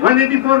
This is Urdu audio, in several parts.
184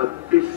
32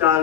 4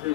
6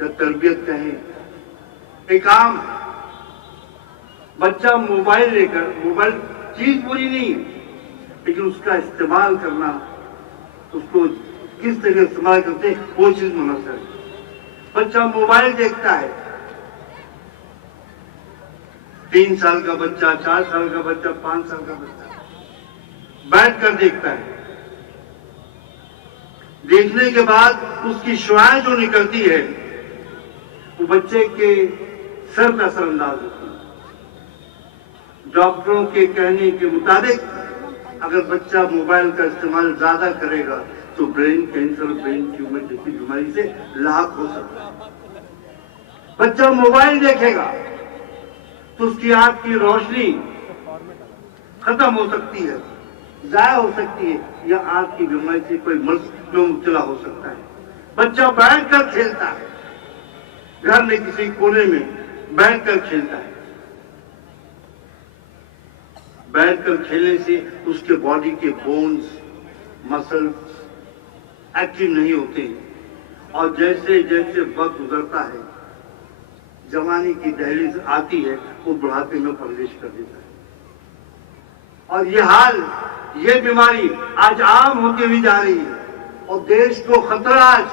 یا تربیت کہیں، ایک عام ہے۔ بچہ موبائل لے کر، موبائل چیز بری نہیں ہے، لیکن اس کا استعمال کرنا، اس کو کس طرح استعمال کرتے ہیں وہ چیز منحصر ہے۔ بچہ موبائل دیکھتا ہے، 3 سال کا بچہ، 4 سال کا بچہ، 5 سال کا بچہ بیٹھ کر دیکھتا ہے۔ دیکھنے کے بعد اس کی شعاعیں جو نکلتی ہے وہ بچے کے سر پہ اثر انداز ہوتی ہے۔ ڈاکٹروں کے کہنے کے مطابق اگر بچہ موبائل کا استعمال زیادہ کرے گا تو برین کینسر، برین ٹیومر جیسی بیماری سے لاحق ہو سکتا ہے۔ بچہ موبائل دیکھے گا تو اس کی آنکھ کی روشنی ختم ہو سکتی ہے، ضائع ہو سکتی ہے، یا آنکھ کی بیماری سے کوئی مرض میں مبتلا ہو سکتا ہے۔ بچہ بیٹھ کر کھیلتا ہے، گھر میں کسی کونے میں بیٹھ کر کھیلتا ہے۔ بیٹھ کر کھیلنے سے اس کے باڈی کے بونز، مسلز ایکٹیو نہیں ہوتے ہیں، اور جیسے جیسے وقت گزرتا ہے، جوانی کی دہلیز آتی ہے، وہ بڑھاپے میں پرورش کر دیتا ہے۔ اور یہ حال، یہ بیماری آج عام ہوتی ہوئی جا رہی ہے، اور دیش کو خطرہ آج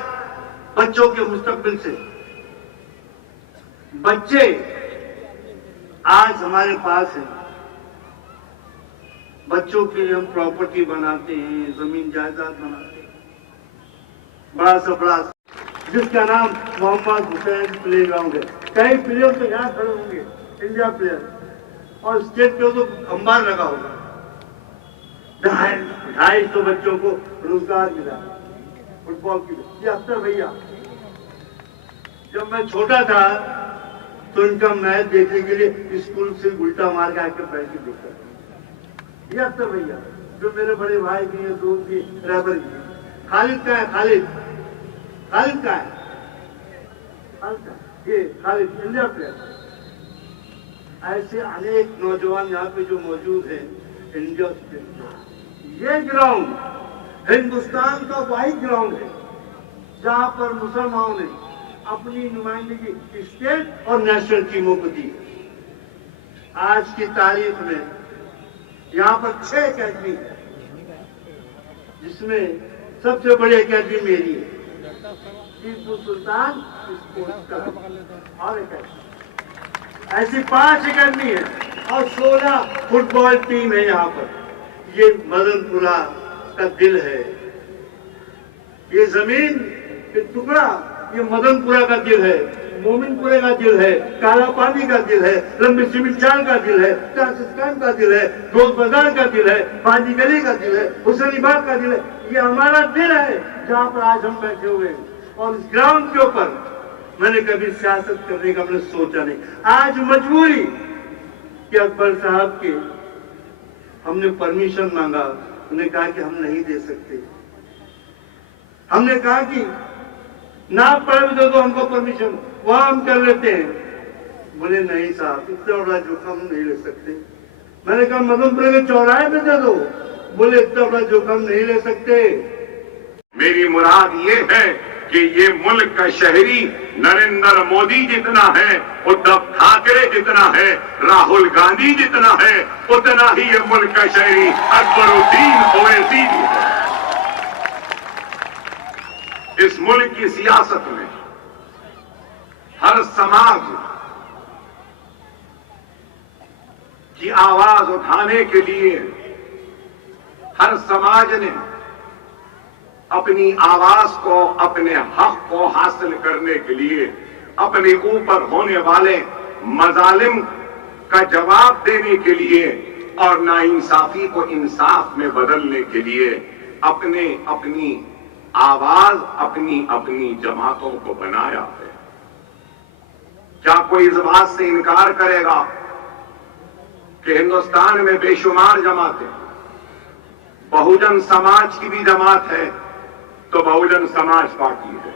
بچوں کے مستقبل سے۔ بچے آج ہمارے پاس ہیں، بچوں کے لیے ہم پراپرٹی بناتے ہیں، زمین جائیداد بناتے ہیں، بڑا سا بڑا، جس کا نام محمد حسین پلے گراؤنڈ ہے۔ کئی پلیئر تو یہاں کھڑے ہوں گے، انڈیا پلیئر، اور اسٹیٹ پہ تو انبار لگا ہوگا۔ 250 بچوں کو روزگار ملا فٹ بال کی۔ یہ اختر بھیا، جب میں چھوٹا تھا تو ان کا میچ دیکھنے کے لیے اسکول سے الٹا مار کے آ کے بیٹھ کے دیکھتا تھا۔ یہ اختر بھیا جو میرے بڑے بھائی بھی ہیں، دوست بھی، رہبر بھی ہیں۔ خالد کا ہے، خالد کا ہے، خالد کا، یہ خالد انڈیا پلیئر۔ ایسے انیک نوجوان یہاں پہ جو موجود ہیں انڈیا سے۔ یہ گراؤنڈ ہندوستان کا واحد گراؤنڈ ہے جہاں پر مسلمانوں نے اپنی نمائندگی اسٹیٹ اور نیشنل ٹیموں کو دی۔ آج کی تاریخ میں یہاں پر 6 اکیڈمی ہے، جس میں سب سے بڑی اکیڈمی میری ہے، ٹیپو سلطان اسپورٹس کلب، اور اکیڈمی ایسی 5 اکیڈمی ہے، اور 16 فٹ بال ٹیم ہے یہاں پر۔ یہ مدن پورہ کا دل ہے، یہ زمین یہ ٹکڑا، یہ مدن پورہ کا دل ہے، مومن پورے کا دل ہے، کالا پانی کا دل ہے، لمبی سمٹ چال کا دل ہے، چارسستان کا دل ہے، دوست بازار کا دل ہے، بانجی گلی کا دل ہے، حسینی باغ کا دل ہے۔ یہ ہمارا دل ہے جہاں پر آج ہم بیٹھے ہوئے ہیں، اور اس گراؤنڈ کے اوپر میں نے کبھی سیاست کرنے کا میں نے سوچا نہیں۔ آج مجبوری کہ اکبر صاحب کے ہم نے پرمیشن مانگا، انہوں نے کہا کہ ہم نہیں دے سکتے۔ ہم نے کہا کہ ناپ پڑے دے دو ہم کو پرمیشن، وہاں ہم کر لیتے ہیں۔ بولے نہیں صاحب، اتنا بڑا جوخم ہم نہیں لے سکتے۔ میں نے کہا مدن پورے کے چوراہے پہ دے دو، بولے اتنا بڑا جوخم نہیں لے سکتے۔ میری مراد یہ ہے کہ یہ ملک کا شہری نریندر مودی جتنا ہے، ادھو ٹھاکرے جتنا ہے، راہل گاندھی جتنا ہے، اتنا ہی یہ ملک کا شہری اکبر الدین اویسی بھی ہے۔ اس ملک کی سیاست میں ہر سماج کی آواز اٹھانے کے لیے ہر سماج نے اپنی آواز کو، اپنے حق کو حاصل کرنے کے لیے، اپنے اوپر ہونے والے مظالم کا جواب دینے کے لیے اور ناانصافی کو انصاف میں بدلنے کے لیے اپنی آواز، اپنی جماعتوں کو بنایا ہے۔ کیا کوئی اس بات سے انکار کرے گا کہ ہندوستان میں بے شمار جماعتیں، بہوجن سماج کی بھی جماعت ہے تو بہوجن سماج پارٹی ہے،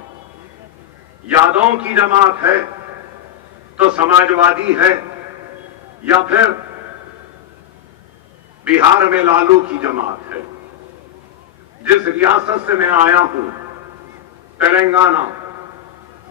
یادوں کی جماعت ہے تو سماجوادی ہے، یا پھر بہار میں لالو کی جماعت ہے۔ جس ریاست سے میں آیا ہوں، تلنگانہ،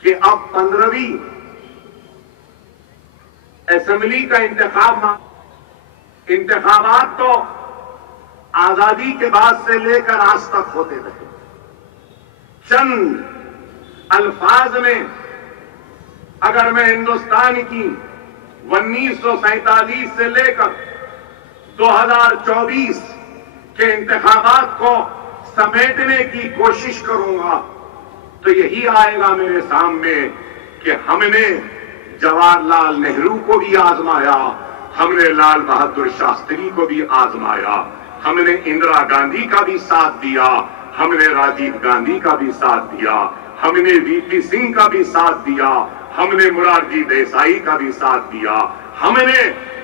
کہ اب 15ویں اسمبلی کا انتخابات تو آزادی کے بعد سے لے کر آج تک ہوتے رہے. چند الفاظ میں اگر میں ہندوستان کی 1947 سے لے کر 2024 کے انتخابات کو سمیٹنے کی کوشش کروں گا تو یہی آئے گا میرے سامنے کہ ہم نے جواہر لال نہرو کو بھی آزمایا, ہم نے لال بہادر شاستری کو بھی آزمایا, ہم نے اندرا گاندھی کا بھی ساتھ دیا, ہم نے راجیو گاندھی کا بھی ساتھ دیا, ہم نے وی پی سنگھ کا بھی ساتھ دیا, ہم نے مرارجی دیسائی کا بھی ساتھ دیا, ہم نے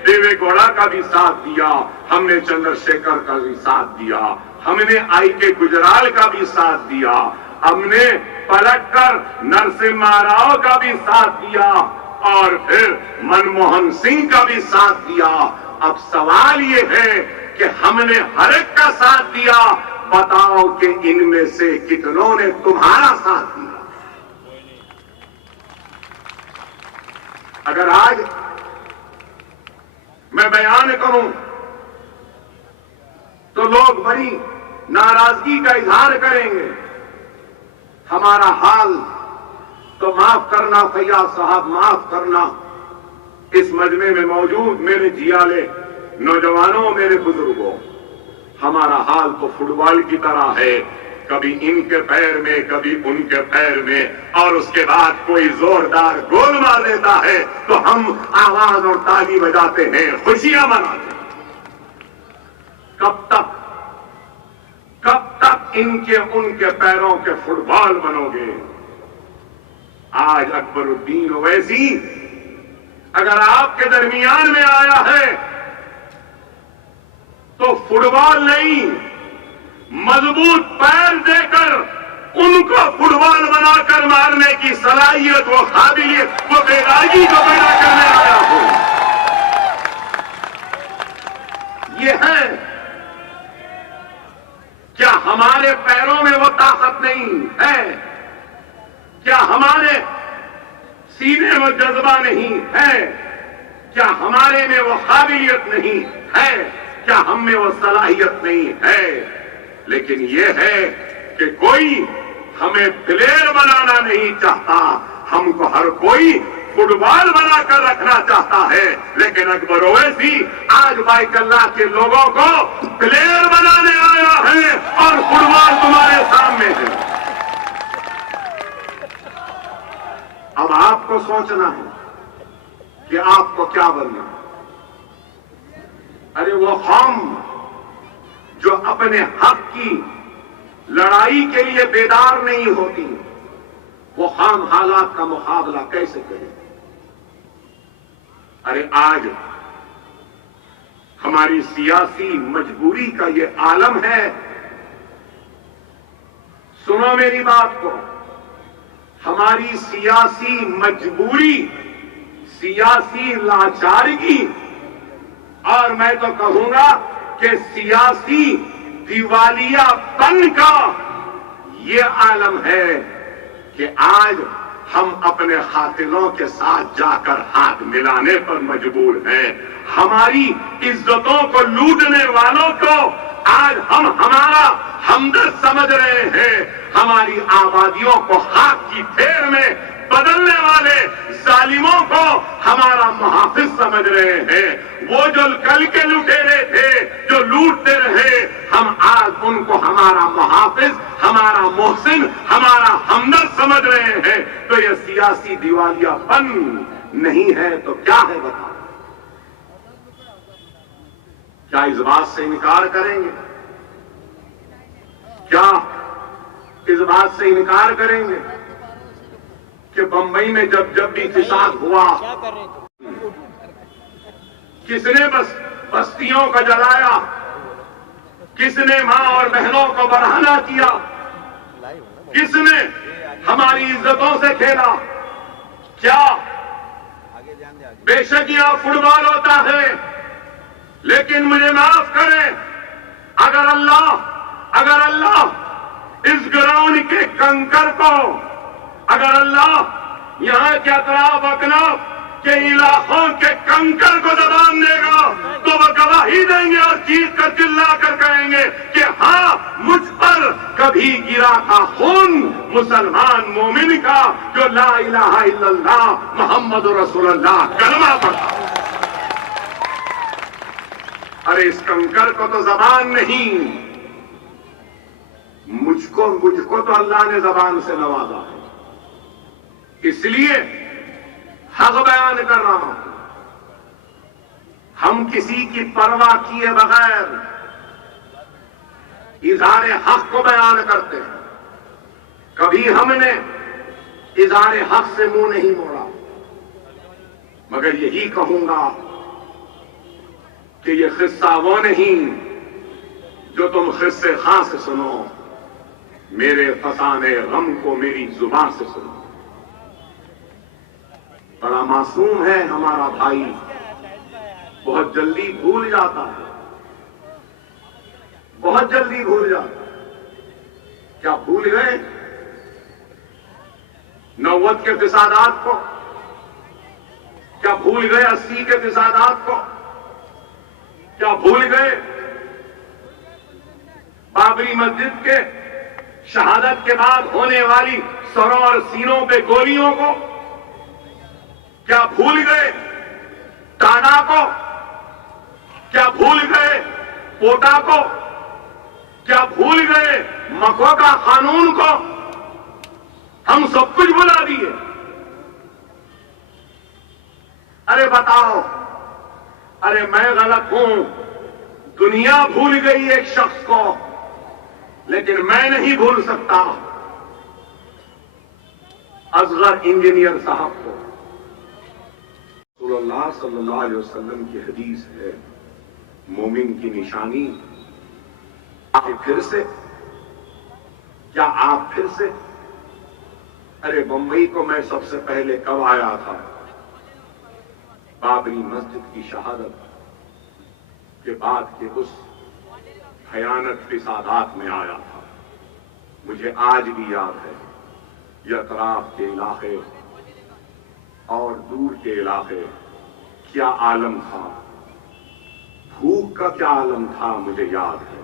دیوے گوڑا کا بھی ساتھ دیا, ہم نے چندر شیکھر کا بھی ساتھ دیا, ہم نے آئی کے گجرال کا بھی ساتھ دیا, ہم نے پلٹ کر نرسمہا راؤ کا بھی ساتھ دیا اور پھر منموہن سنگھ کا بھی ساتھ دیا. اب سوال یہ ہے کہ ہم نے ہر ایک کا ساتھ دیا, بتاؤ کہ ان میں سے کتنوں نے تمہارا ساتھ دیا؟ اگر آج میں بیان کروں تو لوگ بڑی ناراضگی کا اظہار کریں گے. ہمارا حال تو معاف کرنا فیاض صاحب, معاف کرنا, اس مجمع میں موجود میرے جیالے نوجوانوں, میرے بزرگوں, ہمارا حال تو فٹ بال کی طرح ہے, کبھی ان کے پیر میں کبھی ان کے پیر میں, اور اس کے بعد کوئی زوردار گول مار دیتا ہے تو ہم آواز اور تالی بجاتے ہیں, خوشیاں مناتے ہیں. کب تک ان کے پیروں کے فٹ بال بنو گے؟ آج اکبر الدین اویسی اگر آپ کے درمیان میں آیا ہے تو فٹ بال نہیں, مضبوط پیر دے کر ان کو فٹ بال بنا کر مارنے کی صلاحیت و قابلیت وہ بیداری کو پیدا کرنے آیا ہوں. یہ ہے. کیا ہمارے پیروں میں وہ طاقت نہیں ہے؟ کیا ہمارے سینے میں جذبہ نہیں ہے؟ کیا ہمارے میں وہ قابلیت نہیں ہے؟ کیا ہم میں وہ صلاحیت نہیں ہے؟ لیکن یہ ہے کہ کوئی ہمیں پلیئر بنانا نہیں چاہتا, ہم کو ہر کوئی فٹ بال بنا کر رکھنا چاہتا ہے. لیکن اکبر اویسی آج بائک اللہ کے لوگوں کو پلیئر بنانے آیا ہے اور فٹ بال تمہارے سامنے ہے. اب آپ کو سوچنا ہے کہ آپ کو کیا بننا ہے. ارے وہ قوم جو اپنے حق کی لڑائی کے لیے بیدار نہیں ہوتی, وہ خام حالات کا مقابلہ کیسے کرے؟ ارے آج ہماری سیاسی مجبوری کا یہ عالم ہے. سنو میری بات کو, ہماری سیاسی مجبوری, سیاسی لاچارگی, اور میں تو کہوں گا کہ سیاسی دیوالیہ پن کا یہ عالم ہے کہ آج ہم اپنے قاتلوں کے ساتھ جا کر ہاتھ ملانے پر مجبور ہیں. ہماری عزتوں کو لوٹنے والوں کو آج ہم ہمارا ہمدرد سمجھ رہے ہیں. ہماری آبادیوں کو خاک کی ڈھیر میں بدلنے والے ظالموں کو ہمارا محافظ سمجھ رہے ہیں. وہ جو کل کے لٹیرے تھے, جو لوٹتے رہے, ہم آج ان کو ہمارا محافظ, ہمارا محسن, ہمارا ہمدرد سمجھ رہے ہیں. تو یہ سیاسی دیوالیہ پن نہیں ہے تو کیا ہے بتا؟ کیا اس بات سے انکار کریں گے؟ کیا اس بات سے انکار کریں گے کہ بمبئی میں جب بھی فساد ہوا, کس نے بستیوں کو جلایا, کس نے ماں اور بہنوں کو برہنہ کیا, کس نے ہماری عزتوں سے کھیلا؟ کیا بے شک یہاں فٹ بال ہوتا ہے, لیکن مجھے معاف کریں, اگر اللہ اس گراؤنڈ کے کنکر کو, اگر اللہ یہاں کے اطراف اکناف کے علاقوں کے کنکر کو زبان دے گا تو وہ گواہی دیں گے اور چیخ کر چلا کر کہیں گے کہ ہاں مجھ پر کبھی گرا تھا خون مسلمان مومن کا جو لا الہ الا اللہ محمد رسول اللہ کلمہ پڑھا. ارے اس کنکر کو تو زبان نہیں، مجھ کو تو اللہ نے زبان سے نوازا ہے، اس لیے حق بیان کر رہا ہوں. ہم کسی کی پرواہ کیے بغیر اظہار حق کو بیان کرتے ہیں. کبھی ہم نے اظہار حق سے منہ نہیں موڑا، مگر یہی کہوں گا کہ یہ قصہ وہ نہیں جو تم قصے خاں سے سنو، میرے فسانے غم کو میری زبان سے سنو. بڑا معصوم ہے ہمارا بھائی، بہت جلدی بھول جاتا ہے، بہت جلدی بھول جاتا ہے. کیا بھول گئے 90 کے فسادات کو؟ کیا بھول گئے 80 کے فسادات کو؟ کیا بھول گئے بابری مسجد کے شہادت کے بعد ہونے والی سروں اور سینوں پہ گولیوں کو؟ کیا بھول گئے ٹاڈا کو؟ کیا بھول گئے کوٹا کو؟ کیا بھول گئے مکوکا قانون کو؟ ہم سب کچھ بھلا دیے. ارے بتاؤ، ارے میں غلط ہوں، دنیا بھول گئی ایک شخص کو، لیکن میں نہیں بھول سکتا اصغر انجینئر صاحب کو. رسول اللہ صلی اللہ علیہ وسلم کی حدیث ہے، مومن کی نشانی پھر سے. کیا آپ پھر سے؟ ارے بمبئی کو میں سب سے پہلے کب آیا تھا؟ بابری مسجد کی شہادت کے بعد کے اس بھیانک فسادات میں آیا تھا. مجھے آج بھی یاد ہے یہ اطراف کے علاقے اور دور کے علاقے کیا عالم تھا، بھوک کا کیا عالم تھا، مجھے یاد ہے.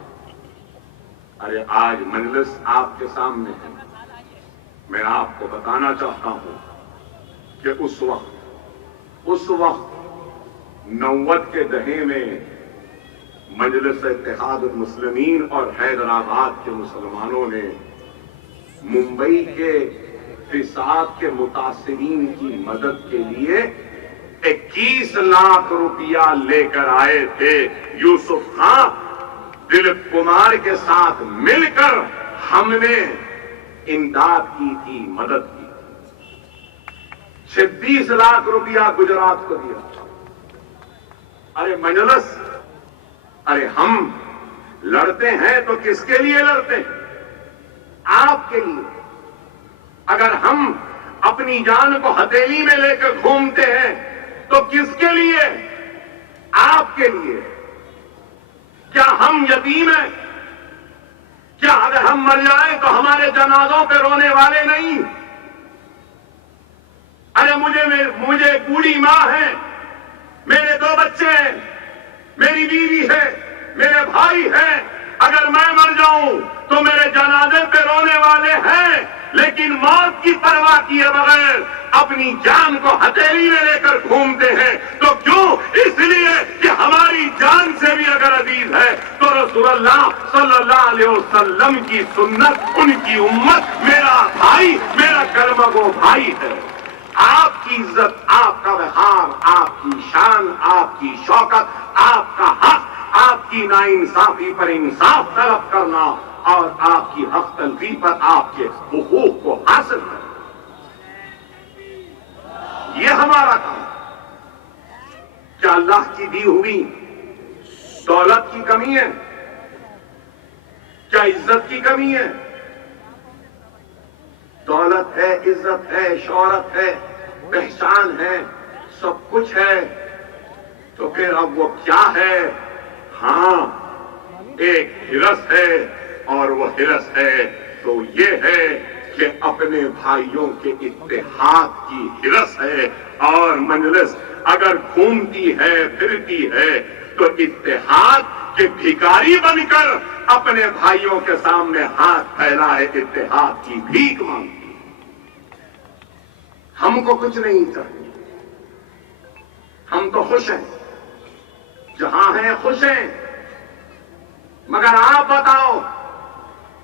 ارے آج مجلس آپ کے سامنے ہے، میں آپ کو بتانا چاہتا ہوں کہ اس وقت 90 کے دہے میں مجلس اتحاد المسلمین اور حیدرآباد کے مسلمانوں نے ممبئی کے فساد کے متاثرین کی مدد کے لیے 21 لاکھ روپیہ لے کر آئے تھے. یوسف خان دلیپ کمار کے ساتھ مل کر ہم نے امداد کی تھی، مدد کی. 26 لاکھ روپیہ گجرات کو دیا. ارے مجلس، ارے ہم لڑتے ہیں تو کس کے لیے لڑتے ہیں؟ آپ کے لیے. اگر ہم اپنی جان کو ہتھیلی میں لے کر گھومتے ہیں تو کس کے لیے؟ آپ کے لیے. کیا ہم یتیم ہیں؟ کیا اگر ہم مر جائیں تو ہمارے جنازوں پہ رونے والے نہیں؟ ارے مجھے بوڑھی ماں ہے، میرے 2 بچے ہیں، میری بیوی ہے، میرے بھائی ہیں. اگر میں مر جاؤں تو میرے جنازے پہ رونے والے ہیں، لیکن موت کی پرواہ کیے بغیر اپنی جان کو ہتھیلی میں لے کر گھومتے ہیں. تو کیوں؟ اس لیے کہ ہماری جان سے بھی اگر عزیز ہے تو رسول اللہ صلی اللہ علیہ وسلم کی سنت، ان کی امت، میرا بھائی، میرا کلمہ گو بھائی ہے. آپ کی عزت، آپ کا وقار، آپ کی شان، آپ کی شوکت، آپ کا حق، آپ کی ناانصافی پر انصاف طلب کرنا اور آپ کی حق تلفی پر آپ کے حقوق کو حاصل کرنا، یہ ہمارا کام. کیا اللہ کی دی ہوئی دولت کی کمی ہے؟ کیا عزت کی کمی ہے؟ دولت ہے، عزت ہے، شہرت ہے، پہچان ہے، سب کچھ ہے. تو پھر اب وہ کیا ہے؟ ہاں، ایک ہرس ہے، اور وہ ہرس ہے تو یہ ہے کہ اپنے بھائیوں کے اتحاد کی ہرس ہے، اور مجلس اگر گھومتی ہے پھرتی ہے تو اتحاد کے بھکاری بن کر اپنے بھائیوں کے سامنے ہاتھ پھیلائے اتحاد کی بھیک مانگتی ہے۔ ہم کو کچھ نہیں چاہیے، ہم تو خوش ہیں، جہاں ہیں خوش ہیں، مگر آپ بتاؤ،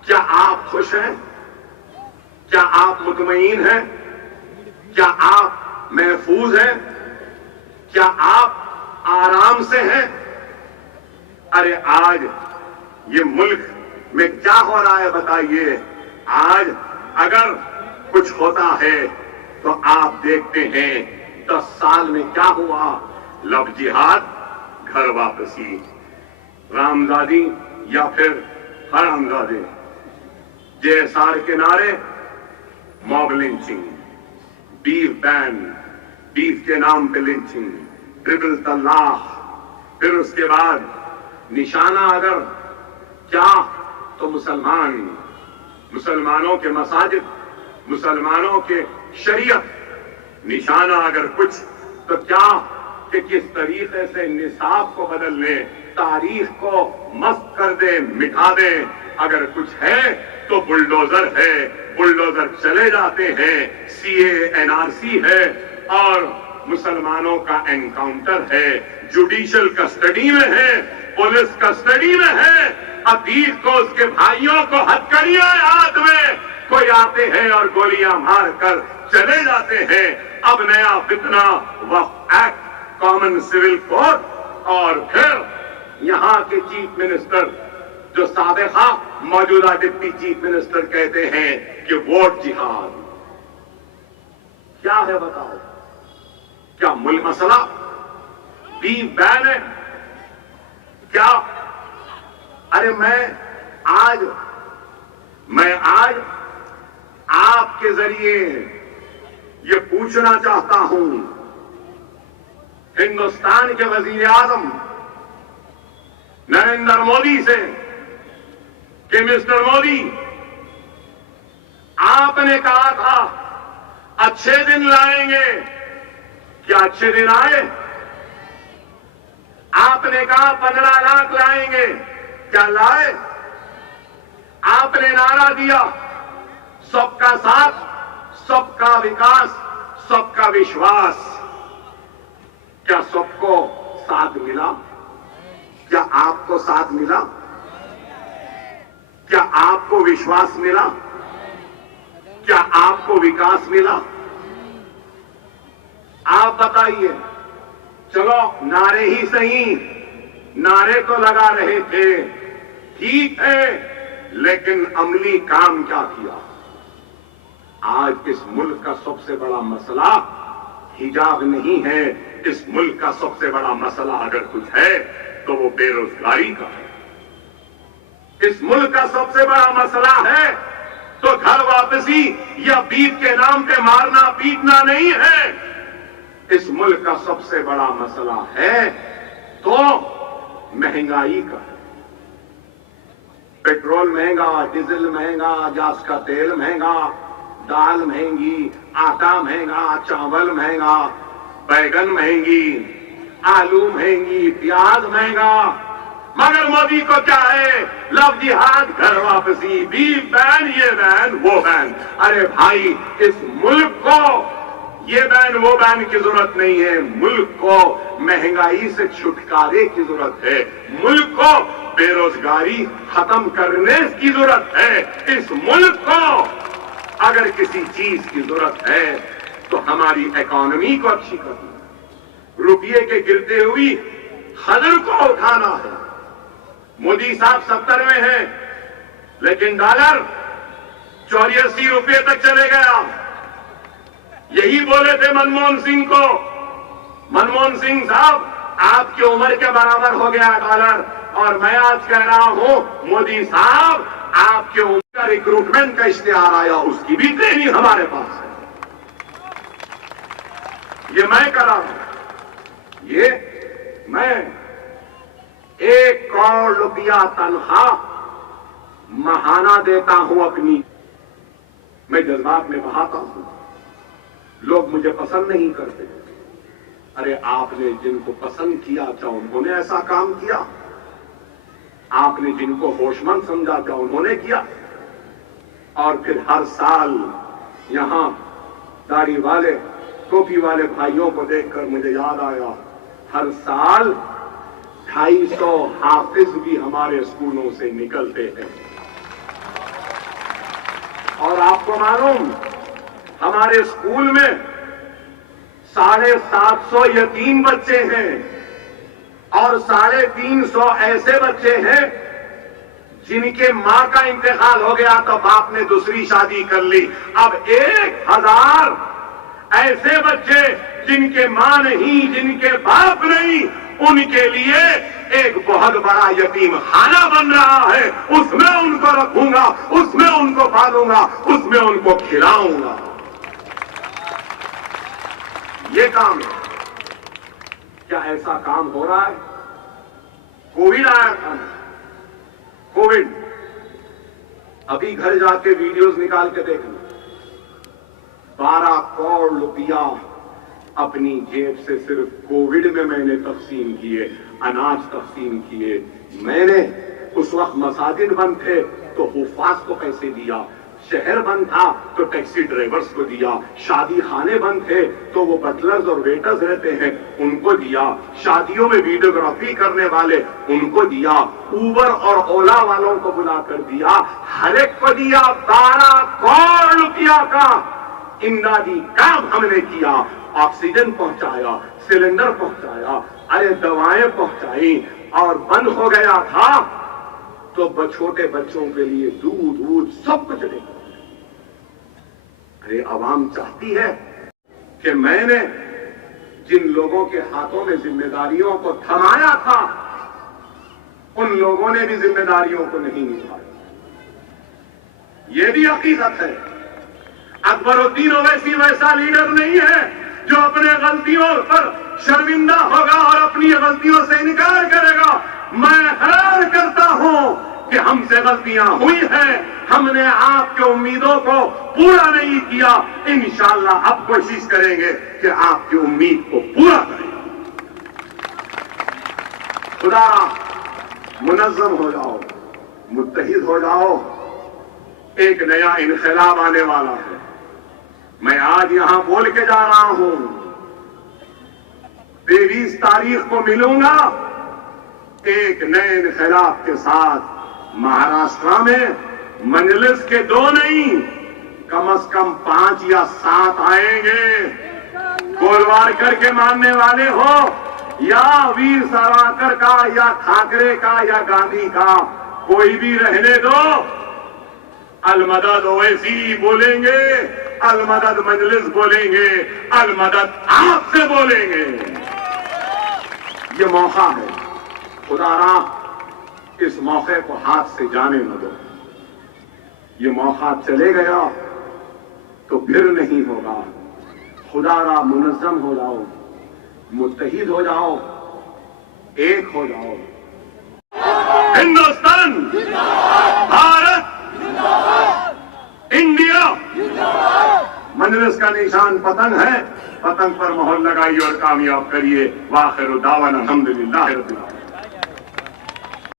کیا آپ خوش ہیں؟ کیا آپ مطمئن ہیں؟ کیا آپ محفوظ ہیں؟ کیا آپ آرام سے ہیں؟ ارے آج یہ ملک میں کیا ہو رہا ہے بتائیے؟ آج اگر کچھ ہوتا ہے تو آپ دیکھتے ہیں 10 سال میں کیا ہوا؟ لو جہاد، گھر واپسی، رامزادی یا پھر حرامزادے، JSR کے نعرے، موب لنچنگ، بیف بین، بیف کے نام پہ لنچنگ، ٹرپل طلاق، پھر اس کے بعد نشانہ اگر کیا تو مسلمانوں کے مساجد، مسلمانوں کے شریعت، نشانہ اگر کچھ تو کیا کہ کس طریقے سے نصاب کو بدل لیں، تاریخ کو مسخ کر دیں، مٹا دیں۔ اگر کچھ ہے تو بلڈوزر ہے، بلڈوزر چلے جاتے ہیں، CA NRC ہے، اور مسلمانوں کا انکاؤنٹر ہے، جوڈیشل کسٹڈی میں ہے، پولیس کسٹڈی میں ہے۔ عتیق کو، اس کے بھائیوں کو ہتھکڑیاں ہاتھ میں کوئی آتے ہیں اور گولیاں مار کر چلے جاتے ہیں۔ اب نیا فتنہ، وقف ایکٹ، کامن سول کوڈ، اور پھر یہاں کے چیف منسٹر جو سابقہ موجودہ ڈپٹی چیف منسٹر کہتے ہیں کہ ووٹ جہاد۔ کیا ہے بتاؤ؟ کیا ملک مسئلہ بیف بین ہے؟ کیا؟ ارے میں آج آپ کے ذریعے یہ پوچھنا چاہتا ہوں ہندوستان کے وزیر اعظم نریندر مودی سے کہ مسٹر مودی، آپ نے کہا تھا اچھے دن لائیں گے، کیا اچھے دن آئے؟ آپ نے کہا 15 لاکھ لائیں گے، کیا لائے؟ آپ نے نعرہ دیا سب کا ساتھ، سب کا وکاس، سب کا وشواس، کیا سب کو ساتھ ملا؟ کیا آپ کو ساتھ ملا؟ کیا آپ کو وشواس ملا؟ کیا آپ کو وکاس ملا؟ آپ بتائیے۔ چلو نعرے ہی صحیح، نعرے تو لگا رہے تھے، ٹھیک ہے، لیکن عملی کام کیا کیا؟ آج اس ملک کا سب سے بڑا مسئلہ حجاب نہیں ہے، اس ملک کا سب سے بڑا مسئلہ اگر کچھ ہے تو وہ بے روزگاری کا ہے۔ اس ملک کا سب سے بڑا مسئلہ ہے تو گھر واپسی یا بیف کے نام پہ مارنا پیٹنا نہیں ہے۔ اس ملک کا سب سے بڑا مسئلہ ہے تو مہنگائی کا ہے۔ پیٹرول مہنگا، ڈیزل مہنگا، گیس کا تیل مہنگا، دال مہنگی، آٹا مہنگا، چاول مہنگا، بیگن مہنگی، آلو مہنگی، پیاز مہنگا، مگر مودی کو کیا ہے؟ لو جہاد، گھر واپسی، بیف بین، یہ بین وہ بین۔ ارے بھائی، اس ملک کو یہ بین وہ بین کی ضرورت نہیں ہے، ملک کو مہنگائی سے چھٹکارے کی ضرورت ہے، ملک کو بے روزگاری ختم کرنے کی ضرورت ہے۔ اس ملک کو اگر کسی چیز کی ضرورت ہے تو ہماری اکانومی کو اچھی کرنا، روپیے کے گرتے ہوئی خدر کو اٹھانا ہے۔ مودی صاحب 70 میں ہیں، لیکن ڈالر 84 روپے تک چلے گیا۔ یہی بولے تھے منموہن سنگھ کو، منموہن سنگھ صاحب آپ کی عمر کے برابر ہو گیا ڈالر، اور میں آج کہہ رہا ہوں مودی صاحب آپ کے عمر کا ریکروٹمنٹ کا اشتہار آیا، اس کی بھی ٹریننگ ہمارے پاس ہے۔ یہ میں کر رہا ہوں، یہ میں 1 کروڑ روپیہ تنخواہ ماہانہ دیتا ہوں اپنی، میں جذبات میں بہاتا ہوں، لوگ مجھے پسند نہیں کرتے. ارے آپ نے جن کو پسند کیا کیا انہوں نے ایسا کام کیا؟ آپ نے جن کو ہوش مند سمجھا کیا انہوں نے کیا؟ اور پھر ہر سال یہاں داڑھی والے ٹوپی والے بھائیوں کو دیکھ کر مجھے یاد آیا، ہر سال 250 حافظ بھی ہمارے اسکولوں سے نکلتے ہیں. اور آپ کو معلوم ہمارے اسکول میں 750 یتیم بچے ہیں اور 350 ایسے بچے ہیں جن کے ماں کا انتقال ہو گیا تو باپ نے دوسری شادی کر لی. اب 1000 ایسے بچے جن کے ماں نہیں، جن کے باپ نہیں، ان کے لیے ایک بہت بڑا یتیم خانہ بن رہا ہے. اس میں ان کو رکھوں گا، اس میں ان کو پالوں گا، اس میں ان کو کھلاؤں گا. یہ کام ہے. کیا ایسا کام ہو رہا ہے؟ کووڈ آیا تھا، کووڈ، ابھی گھر جا کے ویڈیوز نکال کے دیکھنا. 12 کروڑ روپیہ اپنی جیب سے صرف کووڈ میں نے تقسیم کیے، اناج تقسیم کیے. میں نے اس وقت مساجد بند تھے تو حفاظ کو پیسے دیا، شہر بند تھا تو ٹیکسی ڈرائیورز کو دیا، شادی خانے بند تھے تو وہ بٹلرز اور ویٹرز رہتے ہیں ان کو دیا، شادیوں میں ویڈیوگرافی کرنے والے ان کو دیا، اوبر اور اولا والوں کو بلا کر دیا، ہر ایک کو دیا. 12 کروڑ روپیہ کا امدادی کام ہم نے کیا. آکسیجن پہنچایا، سلنڈر پہنچایا، ارے دوائیں پہنچائی. اور بند ہو گیا تھا تو چھوٹے بچوں کے لیے دودھ سب کچھ دے. ارے عوام چاہتی ہے کہ میں نے جن لوگوں کے ہاتھوں میں ذمہ داریوں کو تھمایا تھا ان لوگوں نے بھی ذمہ داریوں کو نہیں نبھایا. یہ بھی حقیقت ہے. اکبر الدین اویسی ویسا لیڈر نہیں ہے جو اپنے غلطیوں پر شرمندہ ہوگا اور اپنی غلطیوں سے انکار کرے گا. میں حیران کرتا ہوں کہ ہم سے غلطیاں ہوئی ہیں، ہم نے آپ کے امیدوں کو پورا نہیں کیا. انشاءاللہ اب کوشش کریں گے کہ آپ کی امید کو پورا کریں. خدا منظم ہو جاؤ، متحد ہو جاؤ. ایک نیا انقلاب آنے والا ہے. میں آج یہاں بول کے جا رہا ہوں، 23 تاریخ کو ملوں گا ایک نئے انقلاب کے ساتھ. مہاراشٹر میں مجلس کے 2 نہیں، کم از کم 5 یا 7 آئیں گے. گولوارکر کے ماننے والے ہو یا ویر ساورکر کا یا ٹھاکرے کا یا گاندھی کا، کوئی بھی رہنے دو. المدد اویسی بولیں گے، المدد مجلس بولیں گے، المدد آپ سے بولیں گے. یہ موقع ہے. خدا را اس موقع کو ہاتھ سے جانے نہ دو. یہ موقع چلے گیا تو پھر نہیں ہوگا. خدا را منظم ہو جاؤ، متحد ہو جاؤ، ایک ہو جاؤ. ہندوستان، بھارت، انڈیا. مجلس کا نشان پتنگ ہے، پتنگ پر مہر لگائیے اور کامیاب کریے. وآخر دعوانا الحمدللہ رب العالمین.